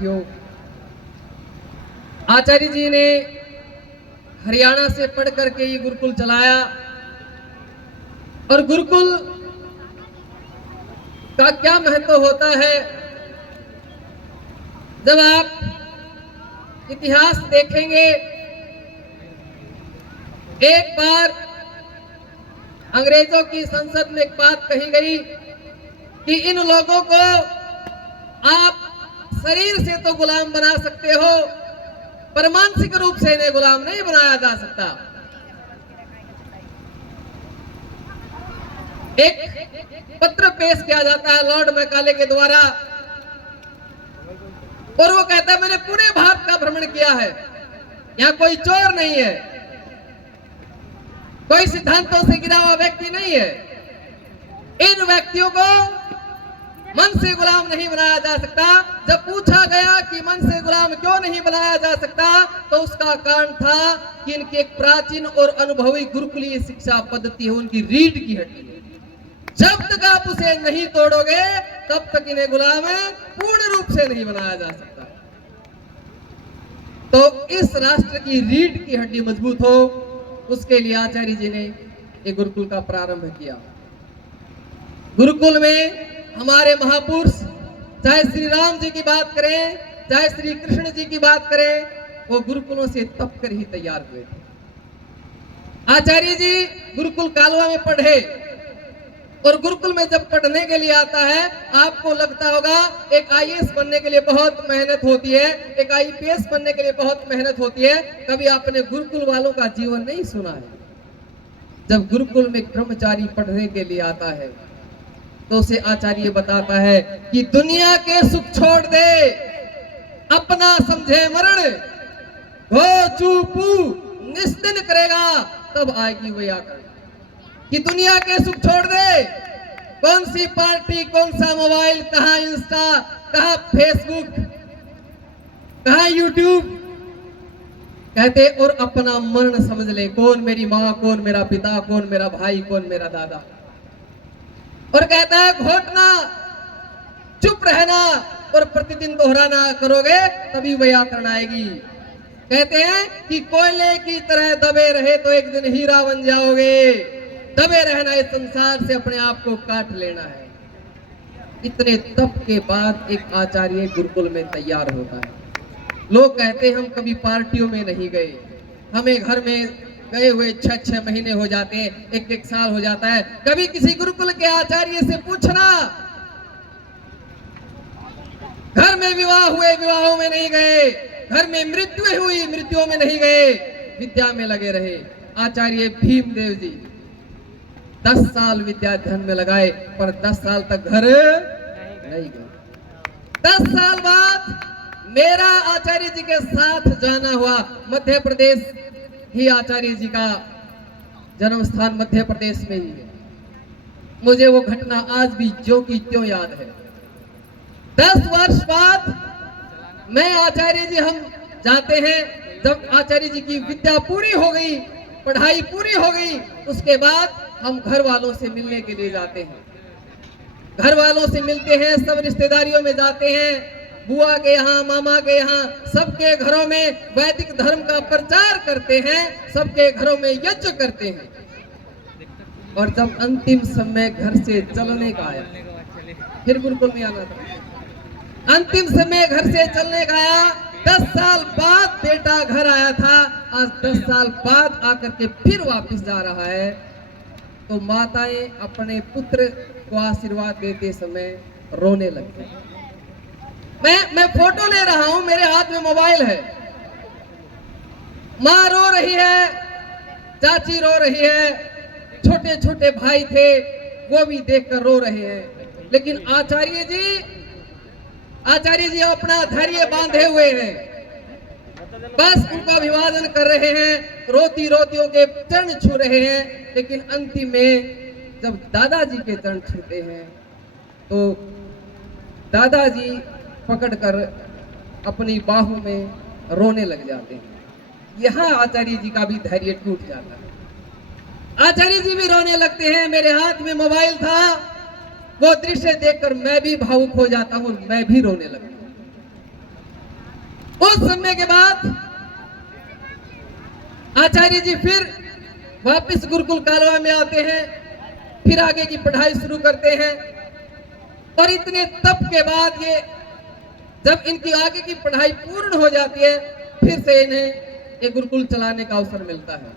साथियों, आचार्य जी ने हरियाणा से पढ़ करके ये गुरुकुल चलाया और गुरुकुल का क्या महत्व होता है। जब आप इतिहास देखेंगे, एक बार अंग्रेजों की संसद में एक बात कही गई कि इन लोगों को आप शरीर से तो गुलाम बना सकते हो, पर मानसिक रूप से इन्हें गुलाम नहीं बनाया जा सकता। एक पत्र पेश किया जाता है लॉर्ड मैकाले के द्वारा और वो कहता है मैंने पूरे भारत का भ्रमण किया है, यहाँ कोई चोर नहीं है, कोई सिद्धांतों से गिरा हुआ व्यक्ति नहीं है, इन व्यक्तियों को मन से गुलाम नहीं बनाया जा सकता। जब पूछा गया कि मन से गुलाम क्यों नहीं बनाया जा सकता, तो उसका कारण था कि इनकी एक प्राचीन और अनुभवी गुरुकुलीय शिक्षा पद्धति है, उनकी रीढ़ की हड्डी है। जब तक आप उसे नहीं तोड़ोगे तब तक इन्हें गुलाम पूर्ण रूप से नहीं बनाया जा सकता। तो इस राष्ट्र की रीढ़ की हड्डी मजबूत हो, उसके लिए आचार्य जी ने एक गुरुकुल का प्रारंभ किया। गुरुकुल में हमारे महापुरुष, चाहे श्री राम जी की बात करें, चाहे श्री कृष्ण जी की बात करें, वो गुरुकुलों से तप कर ही तैयार हुए थे। आचार्य जी गुरुकुल कालवा में पढ़े और गुरुकुल में जब पढ़ने के लिए आता है, आपको लगता होगा एक आईएएस बनने के लिए बहुत मेहनत होती है, एक आईपीएस बनने के लिए बहुत मेहनत होती है। कभी आपने गुरुकुल वालों का जीवन नहीं सुना है। जब गुरुकुल में कर्मचारी पढ़ने के लिए आता है तो उसे आचार्य बताता है कि दुनिया के सुख छोड़ दे, अपना समझे मरण, हो चूपू निस्दिन करेगा तब आएगी वह आकर। कि दुनिया के सुख छोड़ दे, कौन सी पार्टी, कौन सा मोबाइल, कहां इंस्टा, कहां फेसबुक, कहां यूट्यूब, कहते और अपना मरण समझ ले, कौन मेरी माँ, कौन मेरा पिता, कौन मेरा भाई, कौन मेरा दादा। और कहता है घोटना, चुप रहना और प्रतिदिन दोहराना करोगे तभी व्याकरण आएगी। कहते हैं कि कोयले की तरह दबे रहे तो एक दिन हीरा बन जाओगे, दबे रहना इस संसार से अपने आप को काट लेना है। इतने तप के बाद एक आचार्य गुरुकुल में तैयार होता है। लोग कहते हैं हम कभी पार्टियों में नहीं गए, हमें घर में गए हुए 6-6 महीने हो जाते हैं, 1-1 साल हो जाता है। कभी किसी गुरुकुल के आचार्य से पूछना, घर में विवाह हुए, विवाहों में नहीं गए, घर में मृत्यु हुई, मृत्युओं में नहीं गए, विद्या में लगे रहे। आचार्य भीमदेव जी 10 साल विद्या अध्ययन में लगाए, पर 10 साल तक घर नहीं गए। 10 साल बाद मेरा आचार्य जी के साथ जाना हुआ। मध्य प्रदेश ही आचार्य जी का जन्म स्थान मध्य प्रदेश में ही है। मुझे वो घटना आज भी ज्यों की त्यों याद है। 10 वर्ष बाद मैं आचार्य जी हम जाते हैं। जब आचार्य जी की विद्या पूरी हो गई, पढ़ाई पूरी हो गई, उसके बाद हम घर वालों से मिलने के लिए जाते हैं। घर वालों से मिलते हैं, सब रिश्तेदारियों में जाते हैं, बुआ के यहाँ, मामा के यहाँ, सबके घरों में वैदिक धर्म का प्रचार करते हैं, सबके घरों में यज्ञ करते हैं। और जब अंतिम समय घर से चलने का आया, फिर गुरुकुल में आना था। अंतिम समय घर से चलने का आया, 10 साल बाद बेटा घर आया था, आज 10 साल बाद आकर के फिर वापस जा रहा है। तो माताएं अपने पुत्र को आशीर्वाद देते समय रोने लगती। मैं फोटो ले रहा हूं, मेरे हाथ में मोबाइल है। माँ रो रही है, चाची रो रही है, छोटे छोटे भाई थे वो भी देखकर रो रहे हैं। लेकिन आचार्य जी अपना धैर्य बांधे हुए हैं, बस उनका अभिवादन कर रहे हैं, रोती रोतियों के चरण छू रहे हैं। लेकिन अंतिम में जब दादाजी के चरण छूते हैं तो दादाजी पकड़कर अपनी बाहों में रोने लग जाते हैं। यहाँ आचार्य जी का भी धैर्य टूट जाता है। आचार्य जी भी रोने लगते हैं। मेरे हाथ में मोबाइल था, वो दृश्य देखकर मैं भी भावुक हो जाता हूँ, मैं भी रोने लगता हूँ। उस समय के बाद आचार्य जी फिर वापस गुरुकुल कालवा में आते हैं, फिर आगे की पढ़ाई शुरू करते हैं। और इतने तप के बाद ये जब इनकी आगे की पढ़ाई पूर्ण हो जाती है, फिर से इन्हें एक गुरुकुल चलाने का अवसर मिलता है।